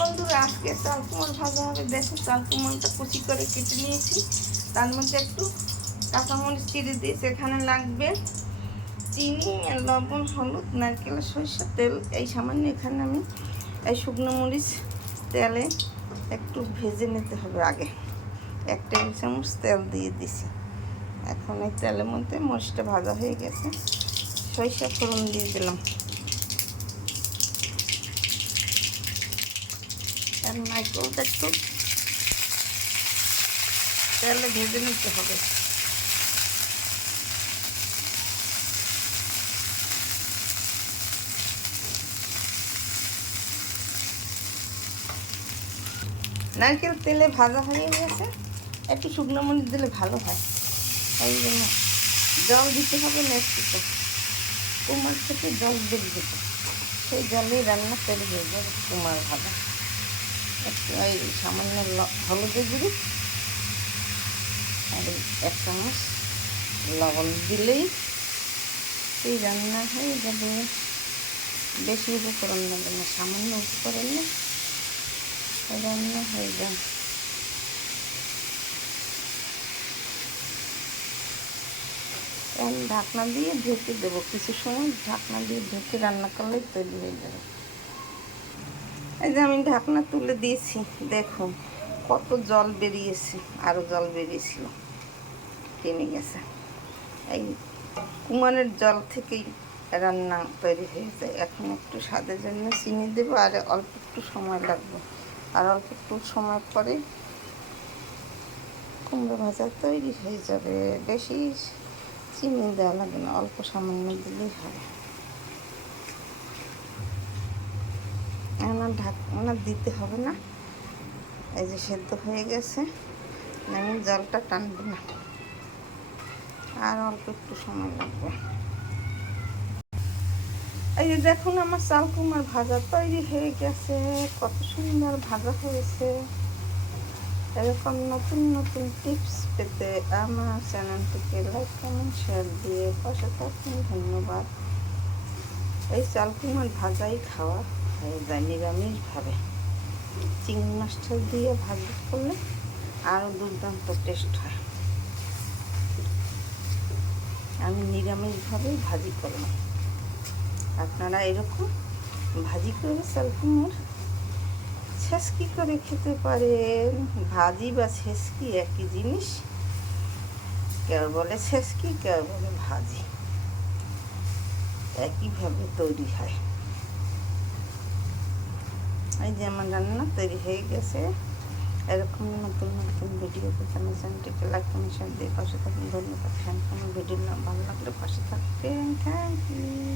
বন্ধুরা, আজকে চাল কুমড় ভাজা হবে। দেখো, চাল কুমড়টা কুচি করে কেটে নিয়েছি। তার মধ্যে একটু কাঁচামরিচ চিড়ে দিয়েছি। এখানে লাগবে চিনি, লবণ, হলুদ, নারকেল, সরষের তেল। এই সামান্য এখানে আমি এই শুকনো মরিচ তেলে একটু ভেজে নিতে হবে আগে। 1 টেবিল চামচ তেল দিয়ে দিছি। এখন এই তেলের মধ্যে মরিচটা ভাজা হয়ে গেছে, সরিষা ফোড়ন দিয়ে দিলাম। আর নারকেলটা একটু তেলে ভেজে নিতে হবে। নারকেল তেলে ভাজা হয়ে গেছে, একটু শুকনো মরিচ দিলে ভালো হয়। এই জন্য জল দিতে হবে না, একটু কুমড় থেকে জল বেরিয়ে যেতে, সেই জলেই রান্না তৈরি হয়ে যাবে কুমড় ভাজা। একটু এই সামান্য হলুদের গুঁড়ি আর 1 চামচ লবণ দিলেই এই রান্না হয়ে যাবে। বেশি উপকরণ লাগবে না, সামান্য উপকরণ না, রান্না হয়ে যায়। ঢাকনা দিয়ে ঢেকে দেবো, কিছু সময় ঢাকনা দিয়ে ঢেকে রান্না করলেই তৈরি হয়ে যাবে। এই যে আমি ঢাকনা তুলে দিয়েছি, দেখো কত জল বেরিয়েছে, আরও জল বেরিয়েছিল, টেনে গেছে। এই কুমড়ের জল থেকেই রান্না তৈরি হয়ে যায়। এখন একটু স্বাদের জন্য চিনি দেবো, আর অল্প একটু সময় লাগবে। আর অল্প একটু সময় পরে কুমড়ো ভাজা তৈরি হয়ে যাবে। বেশি চিনি দেওয়া লাগে না, অল্প সামান্য দিলেই হবে। এখন ঢাকনা দিতে হবে না, এই যে সেদ্ধ হয়ে গেছে। আমি জলটা টানবো না, আর অল্প একটু সময় লাগবে। এই যে দেখুন, আমার চাল কুমড় ভাজা তৈরি হয়ে গেছে। কত সুন্দর ভাজা হয়েছে। এরকম নতুন নতুন টিপস পেতে আমার চ্যানেলটিকে লাইক, কমেন্ট, শেয়ার দিয়ে পাশে থাকুন। ধন্যবাদ। এই চাল কুমড় ভাজাই খাওয়া হয়ে যায় নিরামিষভাবে। চিংড়ি মাছটা দিয়ে ভাজি করলে আরও দুর্দান্ত টেস্ট হয়। আমি নিরামিষভাবেই ভাজি করলাম, আপনারা এরকম ভাজি করে চাল কুমড় ছেঁচকি করে খেতে পারেন। ভাজি বা ছেঁচকি একই জিনিস, কেউ বলে ছেঁচকি, কেউ বলে ভাজি, একইভাবে তৈরি হয়। এই যে আমার রান্না তৈরি হয়ে গেছে। এরকম নতুন নতুন ভিডিও পেতে আমার চ্যানেলটিকে লাইক, কমেন্ট, শেয়ার দিয়ে পাশে থাকুন। ধন্যবাদ। আমার ভিডিও ভালো লাগলে পাশে থাকবেন। Thank you.